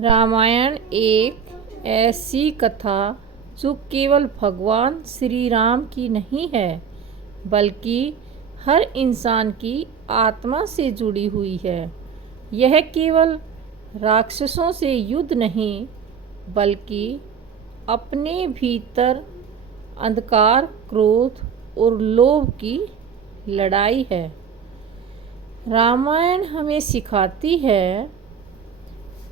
रामायण एक ऐसी कथा जो केवल भगवान श्री राम की नहीं है, बल्कि हर इंसान की आत्मा से जुड़ी हुई है। यह केवल राक्षसों से युद्ध नहीं, बल्कि अपने भीतर अंधकार, क्रोध और लोभ की लड़ाई है। रामायण हमें सिखाती है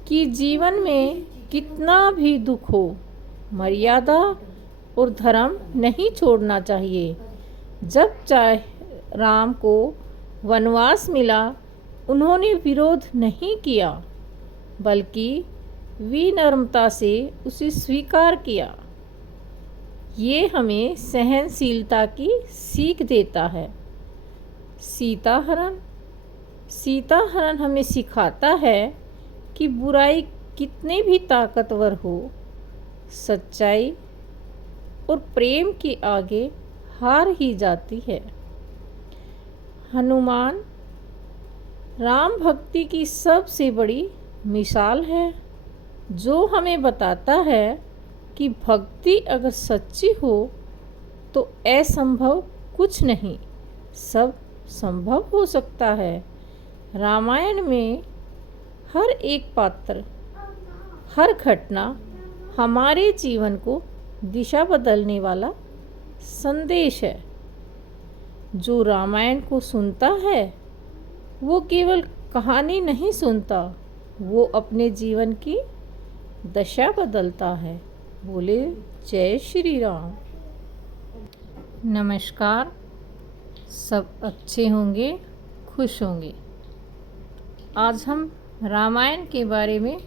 कि जीवन में कितना भी दुख हो, मर्यादा और धर्म नहीं छोड़ना चाहिए। जब चाहे राम को वनवास मिला, उन्होंने विरोध नहीं किया, बल्कि विनम्रता से उसे स्वीकार किया। ये हमें सहनशीलता की सीख देता है। सीता हरण हमें सिखाता है कि बुराई कितने भी ताकतवर हो, सच्चाई और प्रेम के आगे हार ही जाती है। हनुमान राम भक्ति की सबसे बड़ी मिसाल है, जो हमें बताता है कि भक्ति अगर सच्ची हो तो असंभव कुछ नहीं, सब संभव हो सकता है। रामायण में हर एक पात्र, हर घटना हमारे जीवन को दिशा बदलने वाला संदेश है। जो रामायण को सुनता है, वो केवल कहानी नहीं सुनता, वो अपने जीवन की दशा बदलता है। बोले जय श्री राम। नमस्कार, सब अच्छे होंगे, खुश होंगे। आज हम रामायण के बारे में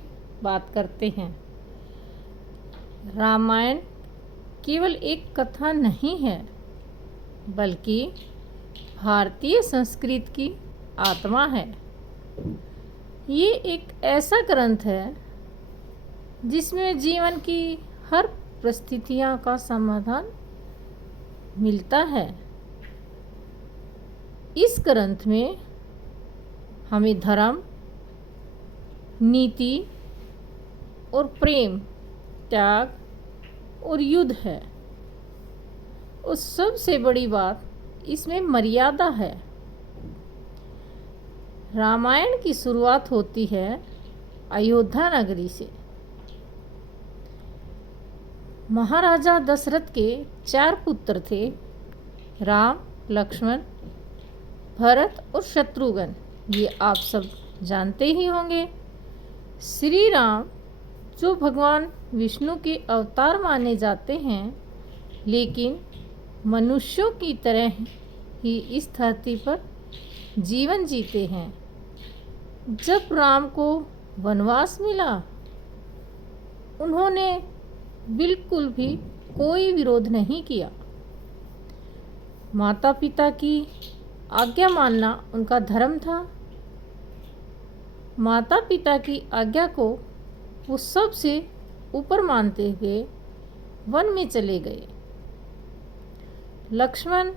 बात करते हैं। रामायण केवल एक कथा नहीं है, बल्कि भारतीय संस्कृति की आत्मा है। ये एक ऐसा ग्रंथ है जिसमें जीवन की हर परिस्थितियों का समाधान मिलता है। इस ग्रंथ में हमें धर्म, नीति और प्रेम, त्याग और युद्ध है। और सबसे बड़ी बात इसमें मर्यादा है। रामायण की शुरुआत होती है अयोध्या नगरी से। महाराजा दशरथ के 4 पुत्र थे, राम, लक्ष्मण, भरत और शत्रुघ्न। ये आप सब जानते ही होंगे। श्री राम जो भगवान विष्णु के अवतार माने जाते हैं, लेकिन मनुष्यों की तरह ही इस धरती पर जीवन जीते हैं। जब राम को वनवास मिला, उन्होंने बिल्कुल भी कोई विरोध नहीं किया। माता पिता की आज्ञा मानना उनका धर्म था। माता पिता की आज्ञा को वो सबसे ऊपर मानते हुए वन में चले गए। लक्ष्मण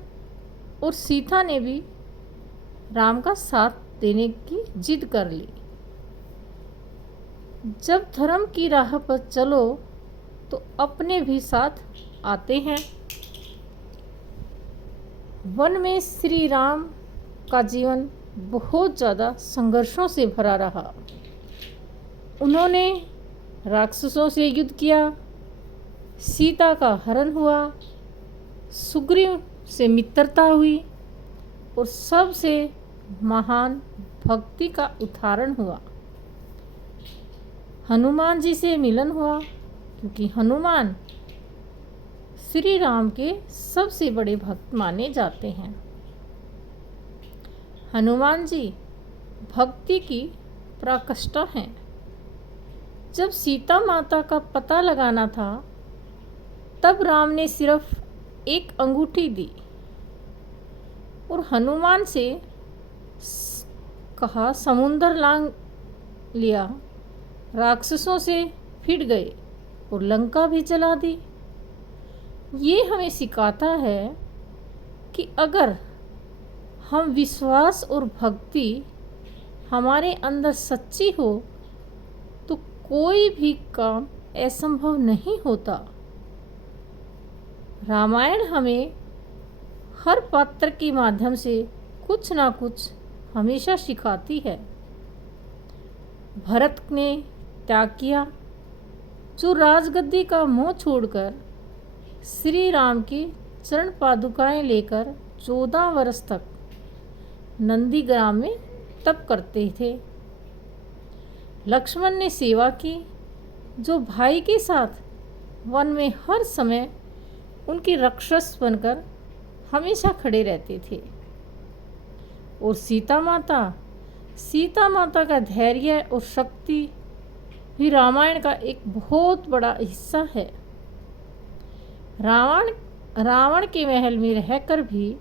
और सीता ने भी राम का साथ देने की जिद कर ली। जब धर्म की राह पर चलो तो अपने भी साथ आते हैं। वन में श्री राम का जीवन बहुत ज़्यादा संघर्षों से भरा रहा। उन्होंने राक्षसों से युद्ध किया, सीता का हरण हुआ, सुग्रीव से मित्रता हुई और सबसे महान भक्ति का उदाहरण हुआ। हनुमान जी से मिलन हुआ, क्योंकि हनुमान श्री राम के सबसे बड़े भक्त माने जाते हैं। हनुमान जी भक्ति की पराकाष्ठा हैं। जब सीता माता का पता लगाना था, तब राम ने सिर्फ एक अंगूठी दी और हनुमान से कहा समुंदर लांग लिया। राक्षसों से भिड़ गए और लंका भी जला दी। ये हमें सिखाता है कि अगर हम विश्वास और भक्ति हमारे अंदर सच्ची हो, तो कोई भी काम असंभव नहीं होता। रामायण हमें हर पात्र के माध्यम से कुछ ना कुछ हमेशा सिखाती है। भरत ने त्याग किया, जो राजगद्दी का मोह छोड़कर श्री राम की चरण पादुकाएं लेकर 14 वर्ष तक नंदीग्राम में तप करते थे। लक्ष्मण ने सेवा की, जो भाई के साथ वन में हर समय उनके रक्षस बनकर हमेशा खड़े रहते थे। और सीता माता का धैर्य और शक्ति भी रामायण का एक बहुत बड़ा हिस्सा है। रावण के महल में रहकर भी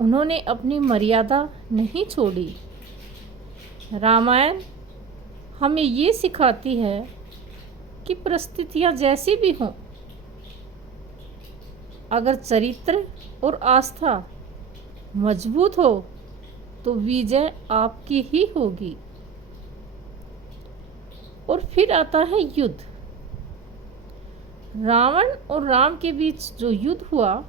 उन्होंने अपनी मर्यादा नहीं छोड़ी। रामायण हमें ये सिखाती है कि परिस्थितियाँ जैसी भी हों, अगर चरित्र और आस्था मजबूत हो तो विजय आपकी ही होगी। और फिर आता है युद्ध। रावण और राम के बीच जो युद्ध हुआ,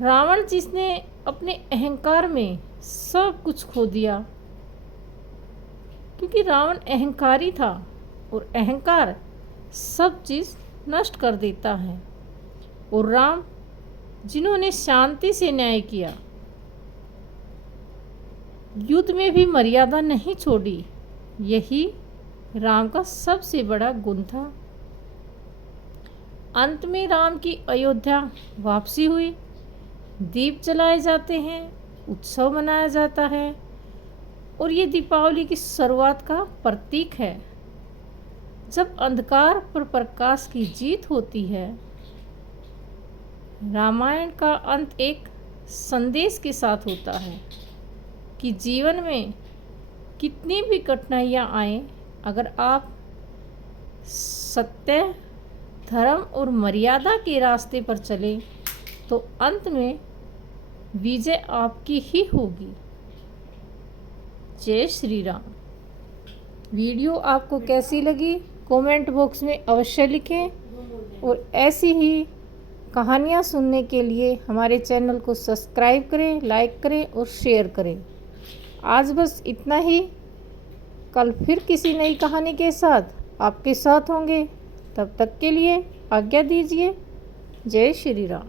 रावण जिसने अपने अहंकार में सब कुछ खो दिया, क्योंकि रावण अहंकारी था और अहंकार सब चीज़ नष्ट कर देता है। और राम जिन्होंने शांति से न्याय किया, युद्ध में भी मर्यादा नहीं छोड़ी, यही राम का सबसे बड़ा गुण था। अंत में राम की अयोध्या वापसी हुई, दीप जलाए जाते हैं, उत्सव मनाया जाता है और ये दीपावली की शुरुआत का प्रतीक है। जब अंधकार पर प्रकाश की जीत होती है। रामायण का अंत एक संदेश के साथ होता है कि जीवन में कितनी भी कठिनाइयाँ आए, अगर आप सत्य, धर्म और मर्यादा के रास्ते पर चले तो अंत में विजय आपकी ही होगी। जय श्री राम। वीडियो आपको कैसी लगी कमेंट बॉक्स में अवश्य लिखें और ऐसी ही कहानियाँ सुनने के लिए हमारे चैनल को सब्सक्राइब करें, लाइक करें और शेयर करें। आज बस इतना ही। कल फिर किसी नई कहानी के साथ आपके साथ होंगे। तब तक के लिए आज्ञा दीजिए। जय श्री राम।